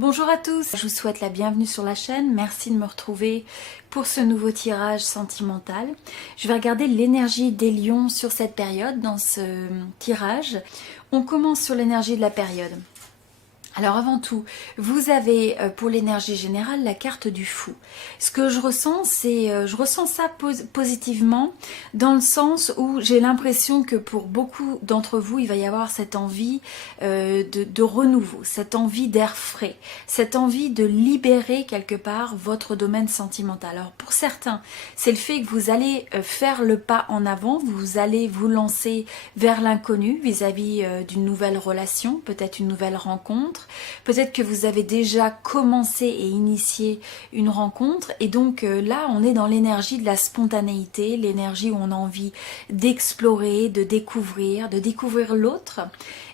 Bonjour à tous, je vous souhaite la bienvenue sur la chaîne, merci de me retrouver pour ce nouveau tirage sentimental. Je vais regarder l'énergie des lions sur cette période dans ce tirage. On commence sur l'énergie de la période. Alors avant tout, vous avez pour l'énergie générale la carte du fou. Ce que je ressens, je ressens ça positivement dans le sens où j'ai l'impression que pour beaucoup d'entre vous, il va y avoir cette envie de renouveau, cette envie d'air frais, cette envie de libérer quelque part votre domaine sentimental. Alors pour certains, c'est le fait que vous allez faire le pas en avant, vous allez vous lancer vers l'inconnu vis-à-vis d'une nouvelle relation, peut-être une nouvelle rencontre. Peut-être que vous avez déjà commencé et initié une rencontre et donc là on est dans l'énergie de la spontanéité, l'énergie où on a envie d'explorer, de découvrir l'autre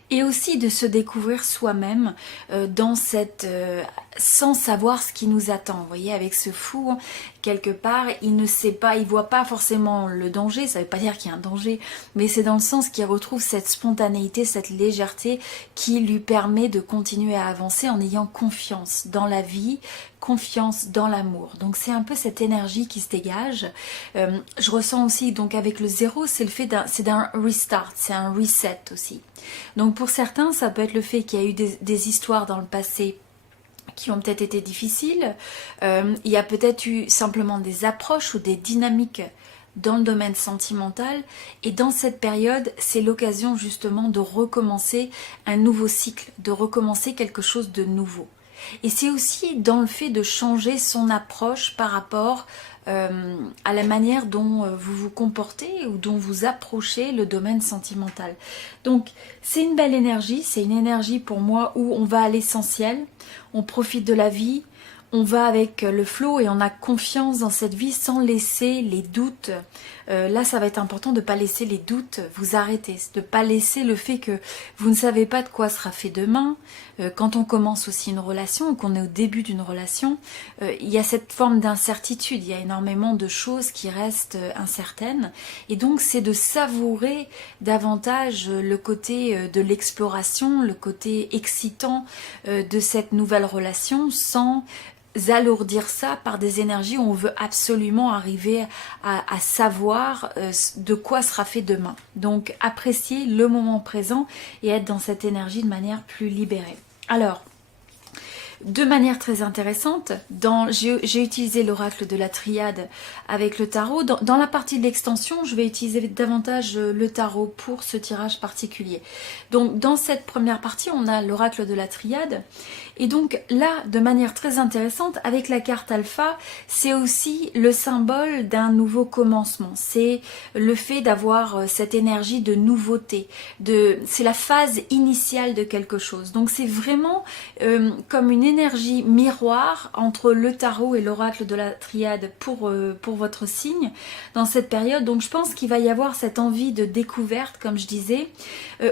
et aussi de se découvrir soi-même dans cette sans savoir ce qui nous attend. Vous voyez, avec ce fou, quelque part, il ne sait pas, il voit pas forcément le danger, ça veut pas dire qu'il y a un danger, mais c'est dans le sens qu'il retrouve cette spontanéité, cette légèreté qui lui permet de continuer à avancer en ayant confiance dans la vie, confiance dans l'amour. Donc c'est un peu cette énergie qui se dégage. Je ressens aussi, donc avec le 0, c'est le fait d'un restart, c'est un reset aussi. Donc pour certains, ça peut être le fait qu'il y a eu des histoires dans le passé qui ont peut-être été difficiles. Il y a peut-être eu simplement des approches ou des dynamiques dans le domaine sentimental. Et dans cette période, c'est l'occasion justement de recommencer un nouveau cycle, de recommencer quelque chose de nouveau. Et c'est aussi dans le fait de changer son approche par rapport à la manière dont vous vous comportez ou dont vous approchez le domaine sentimental. Donc c'est une belle énergie, c'est une énergie pour moi où on va à l'essentiel, on profite de la vie, on va avec le flow et on a confiance dans cette vie sans laisser les doutes. Là, ça va être important de ne pas laisser les doutes vous arrêter, de ne pas laisser le fait que vous ne savez pas de quoi sera fait demain. Quand on commence aussi une relation ou qu'on est au début d'une relation, il y a cette forme d'incertitude, il y a énormément de choses qui restent incertaines. Et donc, c'est de savourer davantage le côté de l'exploration, le côté excitant de cette nouvelle relation sans alourdir ça par des énergies où on veut absolument arriver à savoir de quoi sera fait demain. Donc apprécier le moment présent et être dans cette énergie de manière plus libérée. Alors, de manière très intéressante, j'ai utilisé l'oracle de la triade avec le tarot. Dans la partie de l'extension, je vais utiliser davantage le tarot pour ce tirage particulier. Donc dans cette première partie, on a l'oracle de la triade. Et donc là, de manière très intéressante, avec la carte alpha, c'est aussi le symbole d'un nouveau commencement. C'est le fait d'avoir cette énergie de nouveauté. C'est la phase initiale de quelque chose. Donc c'est vraiment comme une énergie miroir entre le tarot et l'oracle de la triade pour votre signe dans cette période. Donc je pense qu'il va y avoir cette envie de découverte, comme je disais,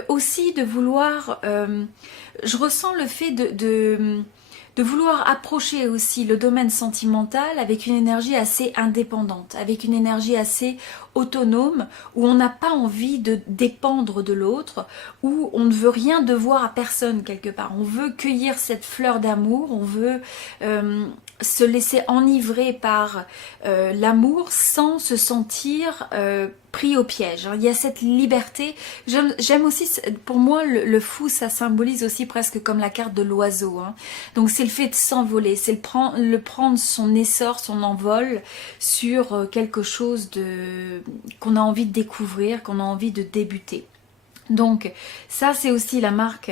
aussi de vouloir, je ressens le fait de vouloir approcher aussi le domaine sentimental avec une énergie assez indépendante, avec une énergie assez autonome, où on n'a pas envie de dépendre de l'autre, où on ne veut rien devoir à personne quelque part. On veut cueillir cette fleur d'amour, on veut se laisser enivrer par l'amour sans se sentir pris au piège. Il y a cette liberté. J'aime aussi, pour moi, le fou, ça symbolise aussi presque comme la carte de l'oiseau. Hein. Donc c'est le fait de s'envoler, c'est le prendre son essor, son envol sur quelque chose qu'on a envie de découvrir, qu'on a envie de débuter. Donc ça, c'est aussi la marque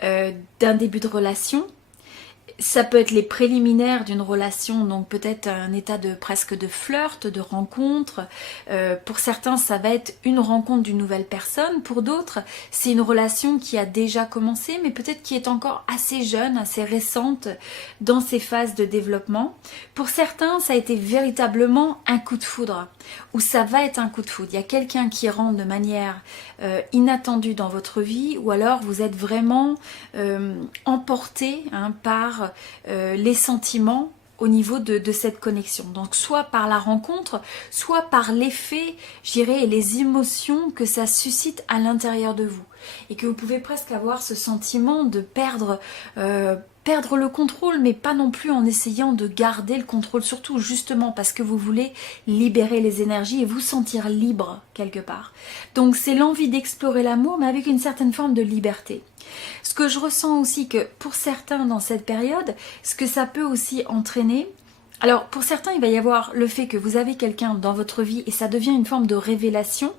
d'un début de relation. Ça peut être les préliminaires d'une relation, donc peut-être un état presque de flirt, de rencontre. Pour certains, ça va être une rencontre d'une nouvelle personne. Pour d'autres, c'est une relation qui a déjà commencé, mais peut-être qui est encore assez jeune, assez récente dans ses phases de développement. Pour certains, ça a été véritablement un coup de foudre, ou ça va être un coup de foudre. Il y a quelqu'un qui rentre de manière inattendue dans votre vie, ou alors vous êtes vraiment emporté par les sentiments au niveau de cette connexion. Donc soit par la rencontre, soit par l'effet, je dirais, et les émotions que ça suscite à l'intérieur de vous. Et que vous pouvez presque avoir ce sentiment de perdre perdre le contrôle, mais pas non plus en essayant de garder le contrôle, surtout justement parce que vous voulez libérer les énergies et vous sentir libre quelque part. Donc c'est l'envie d'explorer l'amour, mais avec une certaine forme de liberté. Ce que je ressens aussi que pour certains dans cette période, ce que ça peut aussi entraîner, alors pour certains il va y avoir le fait que vous avez quelqu'un dans votre vie et ça devient une forme de révélation.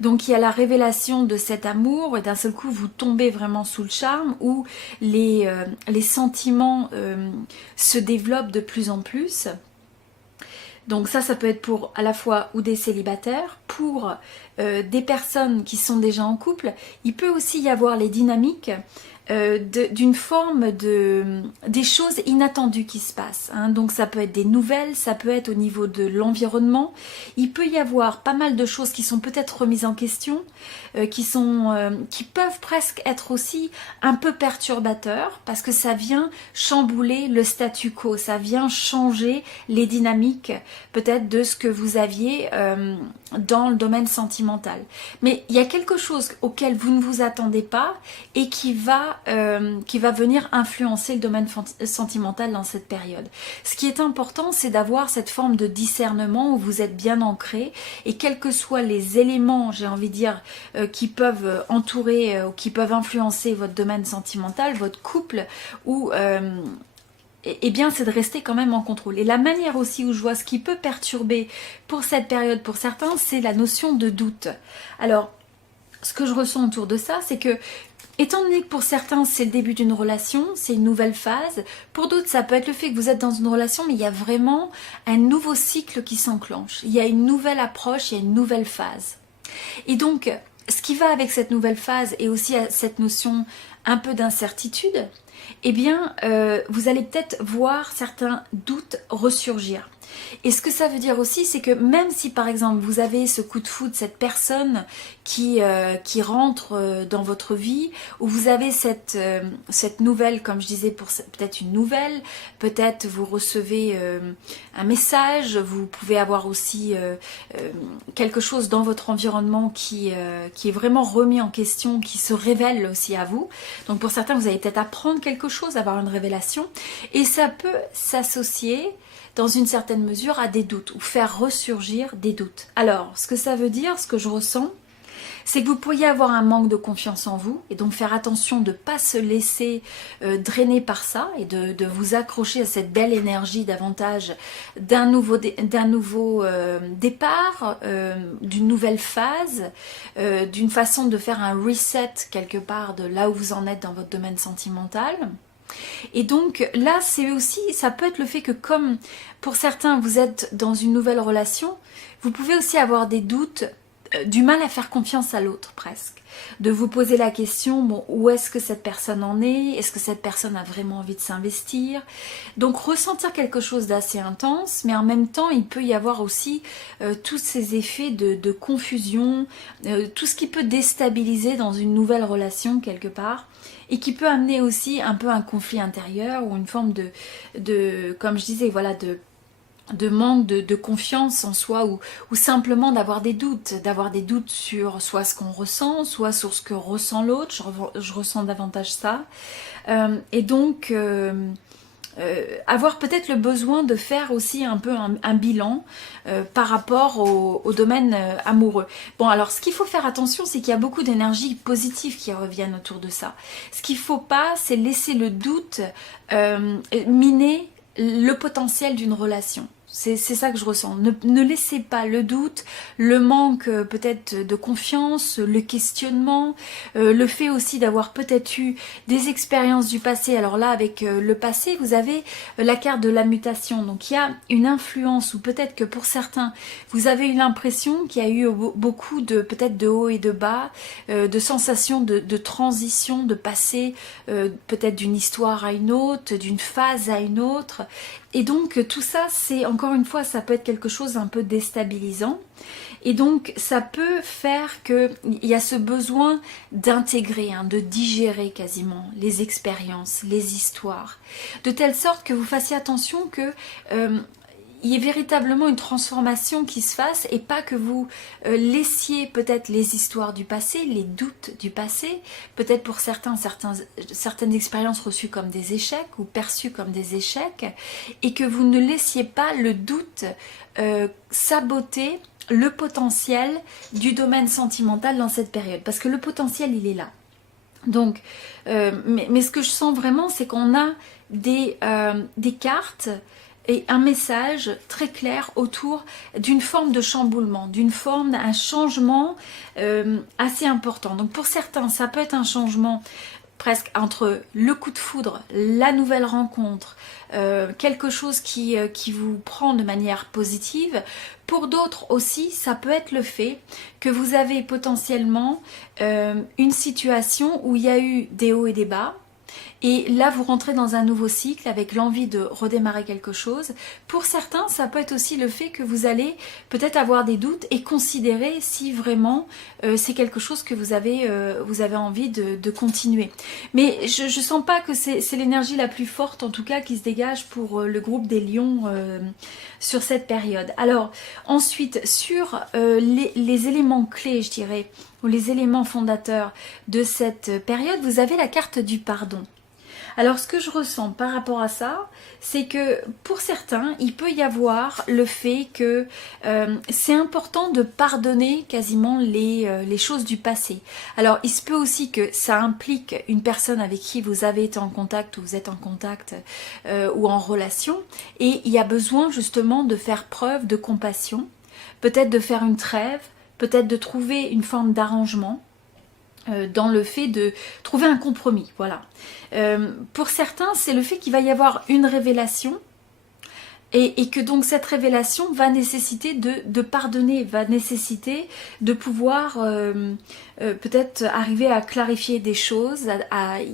Donc il y a la révélation de cet amour et d'un seul coup vous tombez vraiment sous le charme où les sentiments se développent de plus en plus. Donc ça peut être pour à la fois ou des célibataires, pour des personnes qui sont déjà en couple. Il peut aussi y avoir les dynamiques d'une forme des choses inattendues qui se passent. Hein. Donc ça peut être des nouvelles, ça peut être au niveau de l'environnement. Il peut y avoir pas mal de choses qui sont peut-être remises en question, qui peuvent presque être aussi un peu perturbateurs parce que ça vient chambouler le statu quo, ça vient changer les dynamiques peut-être de ce que vous aviez dans le domaine sentimental. Mais il y a quelque chose auquel vous ne vous attendez pas et qui va venir influencer le domaine sentimental dans cette période. Ce qui est important, c'est d'avoir cette forme de discernement où vous êtes bien ancré et quels que soient les éléments, j'ai envie de dire, qui peuvent entourer ou qui peuvent influencer votre domaine sentimental, votre couple ou eh bien c'est de rester quand même en contrôle. Et la manière aussi où je vois ce qui peut perturber pour cette période pour certains, c'est la notion de doute. Alors, ce que je ressens autour de ça, c'est que étant donné que pour certains c'est le début d'une relation, c'est une nouvelle phase, pour d'autres ça peut être le fait que vous êtes dans une relation mais il y a vraiment un nouveau cycle qui s'enclenche, il y a une nouvelle approche, il y a une nouvelle phase. Et donc ce qui va avec cette nouvelle phase et aussi cette notion un peu d'incertitude, eh bien vous allez peut-être voir certains doutes ressurgir. Et ce que ça veut dire aussi, c'est que même si par exemple vous avez ce coup de foudre, cette personne qui rentre dans votre vie, ou vous avez cette nouvelle, comme je disais, pour peut-être une nouvelle, peut-être vous recevez un message, vous pouvez avoir aussi quelque chose dans votre environnement qui est vraiment remis en question, qui se révèle aussi à vous. Donc pour certains, vous allez peut-être apprendre quelque chose, avoir une révélation, et ça peut s'associer dans une certaine mesure à des doutes ou faire ressurgir des doutes. Alors, ce que ça veut dire, ce que je ressens, c'est que vous pourriez avoir un manque de confiance en vous et donc faire attention de ne pas se laisser drainer par ça et de vous accrocher à cette belle énergie davantage d'un nouveau départ, d'une nouvelle phase, d'une façon de faire un reset quelque part de là où vous en êtes dans votre domaine sentimental. Et donc là c'est aussi, ça peut être le fait que comme pour certains vous êtes dans une nouvelle relation, vous pouvez aussi avoir des doutes, du mal à faire confiance à l'autre presque, de vous poser la question, bon, où est-ce que cette personne en est que cette personne a vraiment envie de s'investir, donc ressentir quelque chose d'assez intense, mais en même temps il peut y avoir aussi tous ces effets de confusion, tout ce qui peut déstabiliser dans une nouvelle relation quelque part, et qui peut amener aussi un peu un conflit intérieur ou une forme de comme je disais, voilà, de manque de confiance en soi ou simplement d'avoir des doutes sur soit ce qu'on ressent, soit sur ce que ressent l'autre. Je ressens davantage ça. Et donc avoir peut-être le besoin de faire aussi un peu un bilan par rapport au domaine amoureux. Bon, alors ce qu'il faut faire attention, c'est qu'il y a beaucoup d'énergie positive qui reviennent autour de ça. Ce qu'il ne faut pas, c'est laisser le doute miner le potentiel d'une relation. C'est ça que je ressens. Ne laissez pas le doute, le manque peut-être de confiance, le questionnement, le fait aussi d'avoir peut-être eu des expériences du passé. Alors là, avec le passé, vous avez la carte de la mutation. Donc il y a une influence, ou peut-être que pour certains, vous avez eu l'impression qu'il y a eu beaucoup de peut-être de hauts et de bas, de sensations de transition, de passer peut-être d'une histoire à une autre, d'une phase à une autre. Et donc tout ça, c'est encore une fois, ça peut être quelque chose un peu déstabilisant. Et donc ça peut faire qu'il y a ce besoin d'intégrer, de digérer quasiment les expériences, les histoires, de telle sorte que vous fassiez attention que y ait véritablement une transformation qui se fasse et pas que vous laissiez peut-être les histoires du passé, les doutes du passé, peut-être pour certaines expériences reçues comme des échecs ou perçues comme des échecs, et que vous ne laissiez pas le doute saboter le potentiel du domaine sentimental dans cette période, parce que le potentiel il est là. Donc, mais ce que je sens vraiment, c'est qu'on a des cartes et un message très clair autour d'une forme de chamboulement, d'un changement assez important. Donc pour certains, ça peut être un changement presque entre le coup de foudre, la nouvelle rencontre, quelque chose qui vous prend de manière positive. Pour d'autres aussi, ça peut être le fait que vous avez potentiellement une situation où il y a eu des hauts et des bas. Et là, vous rentrez dans un nouveau cycle avec l'envie de redémarrer quelque chose. Pour certains, ça peut être aussi le fait que vous allez peut-être avoir des doutes et considérer si vraiment c'est quelque chose que vous avez envie de continuer. Mais je ne sens pas que c'est l'énergie la plus forte, en tout cas, qui se dégage pour le groupe des lions sur cette période. Alors, ensuite, sur les éléments clés, je dirais, ou les éléments fondateurs de cette période, vous avez la carte du pardon. Alors ce que je ressens par rapport à ça, c'est que pour certains, il peut y avoir le fait que c'est important de pardonner quasiment les choses du passé. Alors il se peut aussi que ça implique une personne avec qui vous avez été en contact ou vous êtes en contact ou en relation, et il y a besoin justement de faire preuve de compassion, peut-être de faire une trêve, peut-être de trouver une forme d'arrangement dans le fait de trouver un compromis, voilà. Pour certains, c'est le fait qu'il va y avoir une révélation et que donc cette révélation va nécessiter de pardonner, va nécessiter de pouvoir peut-être arriver à clarifier des choses.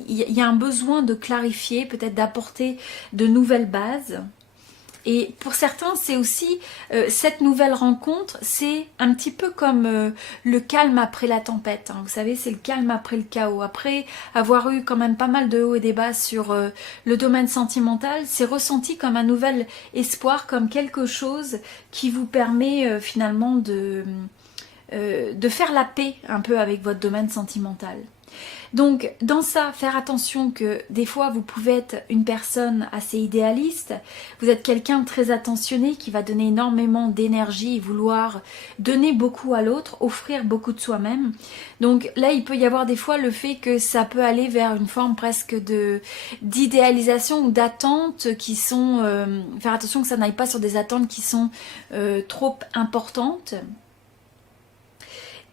Il y a un besoin de clarifier, peut-être d'apporter de nouvelles bases. Et pour certains, c'est aussi cette nouvelle rencontre, c'est un petit peu comme le calme après la tempête. Hein. Vous savez, c'est le calme après le chaos. Après avoir eu quand même pas mal de hauts et des bas sur le domaine sentimental, c'est ressenti comme un nouvel espoir, comme quelque chose qui vous permet finalement de faire la paix un peu avec votre domaine sentimental. Donc dans ça, faire attention que des fois vous pouvez être une personne assez idéaliste, vous êtes quelqu'un de très attentionné qui va donner énormément d'énergie et vouloir donner beaucoup à l'autre, offrir beaucoup de soi-même. Donc là il peut y avoir des fois le fait que ça peut aller vers une forme presque d'idéalisation ou d'attentes qui sont... faire attention que ça n'aille pas sur des attentes qui sont trop importantes.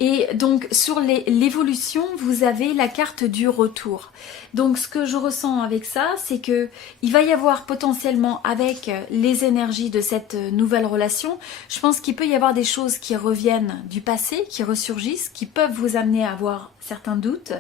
Et donc sur l'évolution, vous avez la carte du retour. Donc ce que je ressens avec ça, c'est que il va y avoir potentiellement avec les énergies de cette nouvelle relation, je pense qu'il peut y avoir des choses qui reviennent du passé, qui ressurgissent, qui peuvent vous amener à avoir certains doutes.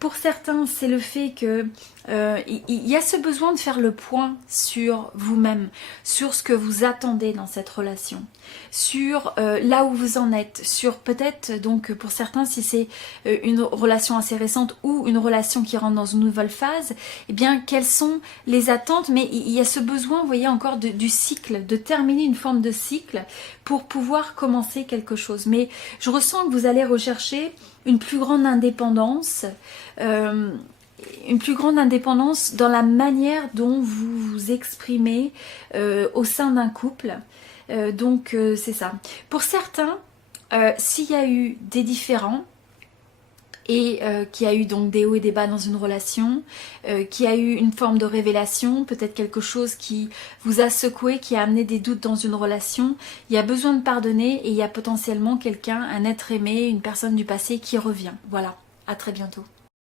Pour certains, c'est le fait que il y a ce besoin de faire le point sur vous-même, sur ce que vous attendez dans cette relation, sur là où vous en êtes, sur peut-être donc pour certains si c'est une relation assez récente ou une relation qui rentre dans une nouvelle phase, eh bien quelles sont les attentes, mais il y a ce besoin, vous voyez encore du cycle, de terminer une forme de cycle pour pouvoir commencer quelque chose. Mais je ressens que vous allez rechercher une plus grande indépendance, dans la manière dont vous vous exprimez au sein d'un couple. Donc c'est ça. Pour certains, s'il y a eu des différends et qu'il y a eu donc des hauts et des bas dans une relation, qu'il y a eu une forme de révélation, peut-être quelque chose qui vous a secoué, qui a amené des doutes dans une relation, il y a besoin de pardonner et il y a potentiellement quelqu'un, un être aimé, une personne du passé qui revient. Voilà, à très bientôt.